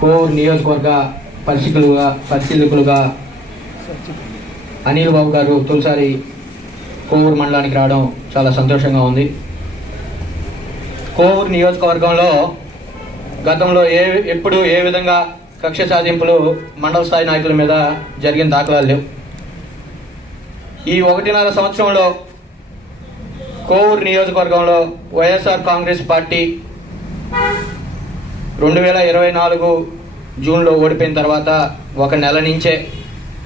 కోవూరు నియోజకవర్గ పరిశీలకులుగా పరిశీలకులుగా అనిల్ బాబు గారు తొలిసారి కోవూరు మండలానికి రావడం చాలా సంతోషంగా ఉంది. కోవూరు నియోజకవర్గంలో గతంలో ఏ ఎప్పుడు ఏ విధంగా కక్ష సాధింపులు మండల స్థాయి నాయకుల మీద జరిగిన దాఖలాలు లేవు. ఈ ఒకటిన్నర సంవత్సరంలో కోవూరు నియోజకవర్గంలో వైఎస్ఆర్ కాంగ్రెస్ పార్టీ రెండు వేల ఇరవై నాలుగు జూన్లో ఓడిపోయిన తర్వాత ఒక నెల నుంచే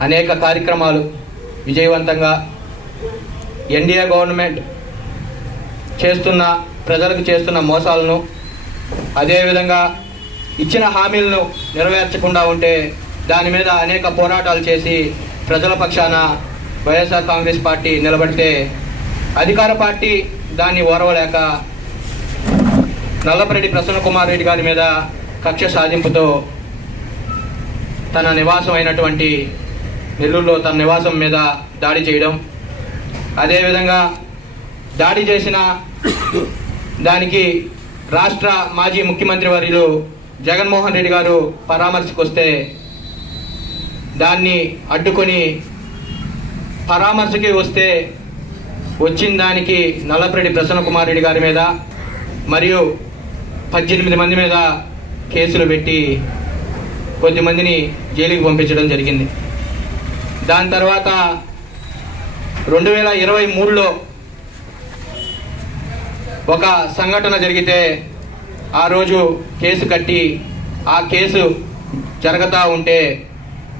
అనేక కార్యక్రమాలు విజయవంతంగా ఎన్డీఏ గవర్నమెంట్ చేస్తున్న ప్రజలకు చేస్తున్న మోసాలను అదేవిధంగా ఇచ్చిన హామీలను నెరవేర్చకుండా ఉంటే దాని మీద అనేక పోరాటాలు చేసి ప్రజల పక్షాన వైఎస్ఆర్ కాంగ్రెస్ పార్టీ నిలబడితే అధికార పార్టీ దాన్ని ఓరవలేక నల్లపరెడ్డి ప్రసన్న కుమార్ రెడ్డి గారి మీద కక్ష సాధింపుతో తన నివాసం అయినటువంటి నెల్లూరులో తన నివాసం మీద దాడి చేయడం. అదేవిధంగా దాడి చేసిన దానికి రాష్ట్ర మాజీ ముఖ్యమంత్రి వర్యులు జగన్మోహన్ రెడ్డి గారు పరామర్శకు వస్తే దాన్ని అడ్డుకొని పరామర్శకి వస్తే వచ్చిన దానికి నల్లపరెడ్డి ప్రసన్న కుమార్ రెడ్డి గారి మీద మరియు పద్దెనిమిది మంది మీద కేసులు పెట్టి కొద్దిమందిని జైలుకి పంపించడం జరిగింది. దాని తర్వాత రెండు వేల ఇరవై మూడులో ఒక సంఘటన జరిగితే ఆ రోజు కేసు కట్టి ఆ కేసు జరుగుతూ ఉంటే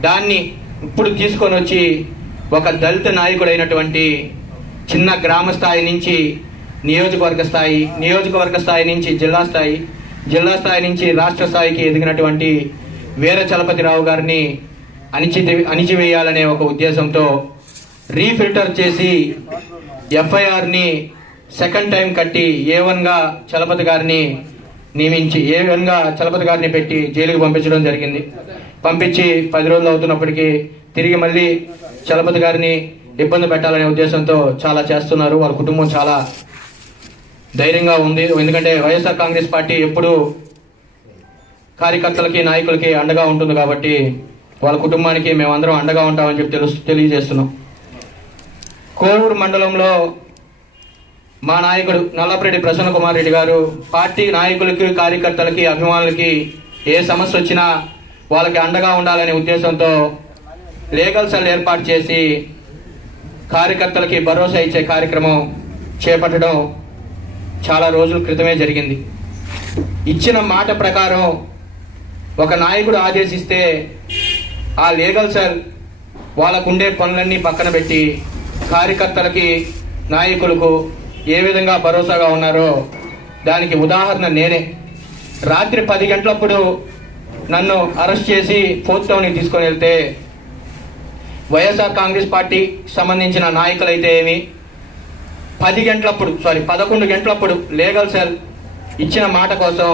దాన్ని ఇప్పుడు తీసుకొని వచ్చి ఒక దళిత నాయకుడైనటువంటి చిన్న గ్రామ స్థాయి నుంచి నియోజకవర్గ స్థాయి నియోజకవర్గ స్థాయి నుంచి జిల్లా స్థాయి జిల్లా స్థాయి నుంచి రాష్ట్ర స్థాయికి ఎదిగినటువంటి వీర చలపతిరావు గారిని అణిచి అణిచివేయాలనే ఒక ఉద్దేశంతో రీఫిల్టర్ చేసి ఎఫ్ఐఆర్ని సెకండ్ టైం కట్టి ఏ వన్గా చలపతి గారిని నియమించి ఏ వన్గా చలపతి గారిని పెట్టి జైలుకి పంపించడం జరిగింది. పంపించి పది రోజులు అవుతున్నప్పటికీ తిరిగి మళ్ళీ చలపతి గారిని ఇబ్బంది పెట్టాలనే ఉద్దేశంతో చాలా చేస్తున్నారు. వాళ్ళ కుటుంబం చాలా ధైర్యంగా ఉంది. ఎందుకంటే వైఎస్ఆర్ కాంగ్రెస్ పార్టీ ఎప్పుడూ కార్యకర్తలకి నాయకులకి అండగా ఉంటుంది కాబట్టి వాళ్ళ కుటుంబానికి మేమందరం అండగా ఉంటామని చెప్పి తెలుసు తెలియజేస్తున్నాం. కోవూరు మండలంలో మా నాయకుడు నల్లపరెడ్డి ప్రసన్న కుమార్ రెడ్డి గారు పార్టీ నాయకులకి కార్యకర్తలకి అభిమానులకి ఏ సమస్య వచ్చినా వాళ్ళకి అండగా ఉండాలనే ఉద్దేశంతో లీగల్ సెల్ ఏర్పాటు చేసి కార్యకర్తలకి భరోసా ఇచ్చే కార్యక్రమం చేపట్టడం చాలా రోజుల క్రితమే జరిగింది. ఇచ్చిన మాట ప్రకారం ఒక నాయకుడు ఆదేశిస్తే ఆ లీగల్ సెల్ వాళ్ళకుండే పనులన్నీ పక్కన పెట్టి కార్యకర్తలకి నాయకులకు ఏ విధంగా భరోసాగా ఉన్నారో దానికి ఉదాహరణ నేనే. రాత్రి పది గంటలప్పుడు నన్ను అరెస్ట్ చేసి ఫోర్త్ టౌన్కి తీసుకొని వెళ్తే వైఎస్ఆర్ కాంగ్రెస్ పార్టీ సంబంధించిన నాయకులైతే ఏమి? పది గంటలప్పుడు సారీ పదకొండు గంటలప్పుడు లీగల్ సెల్ ఇచ్చిన మాట కోసం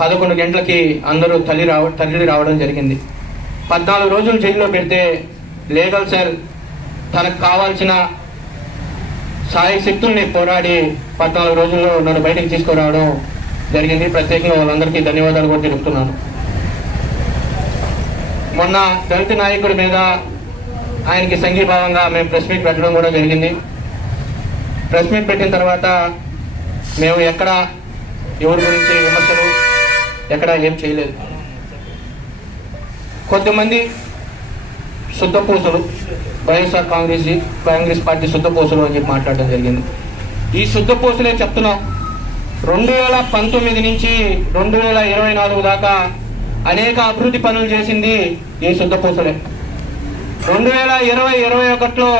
పదకొండు గంటలకి అందరూ తల్లి రావ తల్లి రావడం జరిగింది. పద్నాలుగు రోజులు జైల్లో పెడితే లీగల్ సెల్ తనకు కావాల్సిన సాయి శక్తుల్ని పోరాడి పద్నాలుగు రోజుల్లో నన్ను బయటకు తీసుకురావడం జరిగింది. ప్రత్యేకంగా వాళ్ళందరికీ ధన్యవాదాలు కూడా తెలుపుతున్నాను. మొన్న దళిత నాయకుడి మీద ఆయనకి సంఘీభావంగా మేము ప్రెస్ మీట్ పెట్టడం కూడా జరిగింది. ప్రెస్ మీట్ పెట్టిన తర్వాత మేము ఎక్కడ ఎవరి గురించి విమర్శలు ఎక్కడ ఏం చేయలేదు. కొంతమంది శుద్ధపూసలు వైఎస్ఆర్ కాంగ్రెస్ కాంగ్రెస్ పార్టీ శుద్ధపూసలు అని చెప్పి మాట్లాడడం జరిగింది. ఈ శుద్ధపూసలే చెప్తున్నాం. రెండు వేల పంతొమ్మిది నుంచి రెండు వేల ఇరవై నాలుగు దాకా అనేక అభివృద్ధి పనులు చేసింది ఈ శుద్ధపూసలే. రెండు వేల ఇరవై ఇరవై ఒకటిలో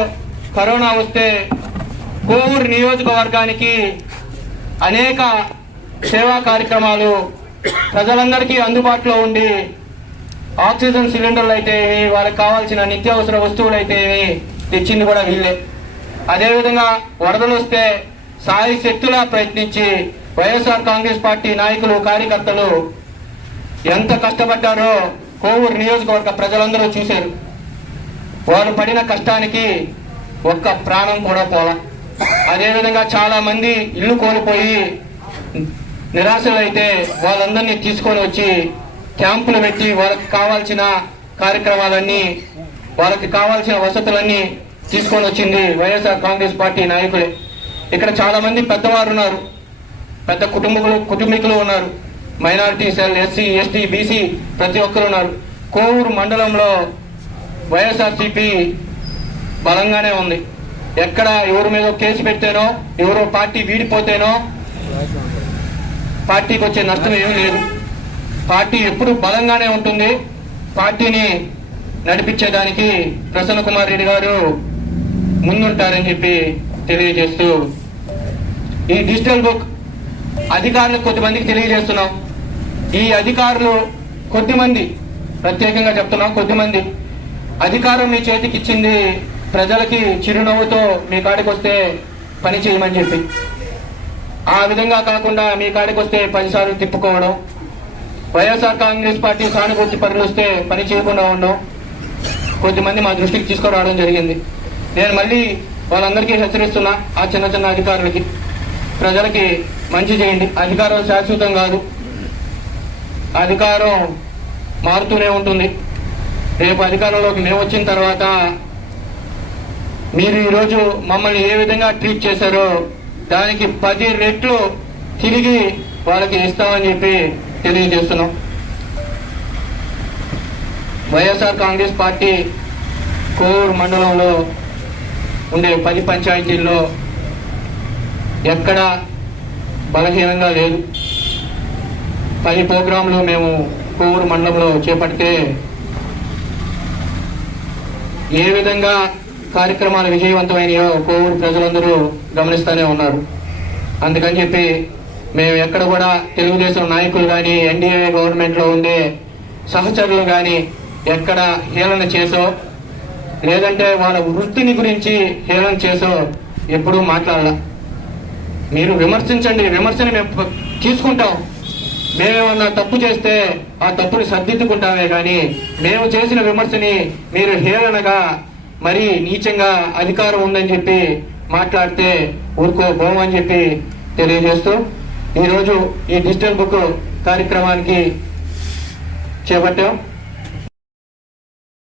కరోనా వస్తే కోవూరు నియోజకవర్గానికి అనేక సేవా కార్యక్రమాలు ప్రజలందరికీ అందుబాటులో ఉండి ఆక్సిజన్ సిలిండర్లు అయితే వాళ్ళకి కావాల్సిన నిత్యావసర వస్తువులు అయితేవి తెచ్చింది కూడా వీళ్ళే. అదేవిధంగా వరదలు వస్తే సాయి శక్తులా ప్రయత్నించి వైఎస్ఆర్ కాంగ్రెస్ పార్టీ నాయకులు కార్యకర్తలు ఎంత కష్టపడ్డారో కోవూరు నియోజకవర్గ ప్రజలందరూ చూశారు. వారు పడిన కష్టానికి ఒక్క ప్రాణం కూడా పోలా. అదేవిధంగా చాలా మంది ఇల్లు కోల్పోయి నిరాశలైతే వాళ్ళందరినీ తీసుకొని వచ్చి క్యాంపులు పెట్టి వాళ్ళకి కావాల్సిన కార్యక్రమాలన్నీ వాళ్ళకి కావాల్సిన వసతులన్నీ తీసుకొని వచ్చింది వైఎస్ఆర్ కాంగ్రెస్ పార్టీ నాయకులే. ఇక్కడ చాలా మంది పెద్దవారు ఉన్నారు. పెద్ద కుటుంబకులు కుటుంబీకులు ఉన్నారు. Minority cell SC ST BC ప్రతి ఒక్కరు ఉన్నారు. కోవూరు మండలంలో వైఎస్ఆర్సీపీ బలంగానే ఉంది. ఎక్కడ ఎవరి మీద కేసు పెడితేనో ఎవరో పార్టీ వీడిపోతేనో పార్టీకి వచ్చే నష్టం ఏమీ లేదు. పార్టీ ఎప్పుడు బలంగానే ఉంటుంది. పార్టీని నడిపించేదానికి ప్రసన్న కుమార్ రెడ్డి గారు ముందుంటారని చెప్పి తెలియజేస్తూ ఈ డిజిటల్ బుక్ అధికారులకు కొద్దిమందికి తెలియజేస్తున్నాం. ఈ అధికారులు కొద్దిమంది ప్రత్యేకంగా చెప్తున్నాం కొద్దిమంది అధికారం మీ చేతికి ఇచ్చింది ప్రజలకి చిరునవ్వుతో మీ కాడికి వస్తే పని చేయమని చెప్పి. ఆ విధంగా కాకుండా మీ కాడికి వస్తే పదిసార్లు తిప్పుకోవడం. వైఎస్ఆర్ కాంగ్రెస్ పార్టీ సానుభూతి పనులు వస్తే పని చేయకుండా ఉండడం. కొద్దిమంది మా దృష్టికి తీసుకురావడం జరిగింది. నేను మళ్ళీ వాళ్ళందరికీ హెచ్చరిస్తున్నా ఆ చిన్న చిన్న అధికారులకి. ప్రజలకి మంచి చేయండి. అధికారం శాశ్వతం కాదు. అధికారం మారుతూనే ఉంటుంది. రేపు అధికారంలోకి మేము వచ్చిన తర్వాత మీరు ఈరోజు మమ్మల్ని ఏ విధంగా ట్రీట్ చేశారో దానికి పది రెట్లు తిరిగి వాళ్ళకి ఇస్తామని చెప్పి తెలియజేస్తున్నాం. వైఎస్ఆర్ కాంగ్రెస్ పార్టీ కోవూరు మండలంలో ఉండే పది పంచాయతీల్లో ఎక్కడ బలహీనంగా లేదు. పది ప్రోగ్రాంలు మేము కోవూరు మండలంలో చేపడితే ఏ విధంగా కార్యక్రమాలు విజయవంతమైన కోవూరు ప్రజలందరూ గమనిస్తూనే ఉన్నారు. అందుకని చెప్పి మేము ఎక్కడ కూడా తెలుగుదేశం నాయకులు కానీ ఎన్డీఏ గవర్నమెంట్లో ఉండే సహచరులు కానీ ఎక్కడ హేళన చేసో లేదంటే వాళ్ళ వృత్తిని గురించి హేళన చేసో ఎప్పుడూ మాట్లాడాల. మీరు విమర్శించండి విమర్శని మేము తీసుకుంటాం. మేమేమన్నా తప్పు చేస్తే ఆ తప్పుని సర్దిద్దుకుంటామే కానీ మేము చేసిన విమర్శని మీరు హేళనగా మరి నీచంగా అధికారం ఉందని చెప్పి మాట్లాడితే ఊరుకో బోమని చెప్పి తెలియజేస్తూ ఈరోజు ఈ డిజిటల్ బుక్ కార్యక్రమానికి చేపట్టాం.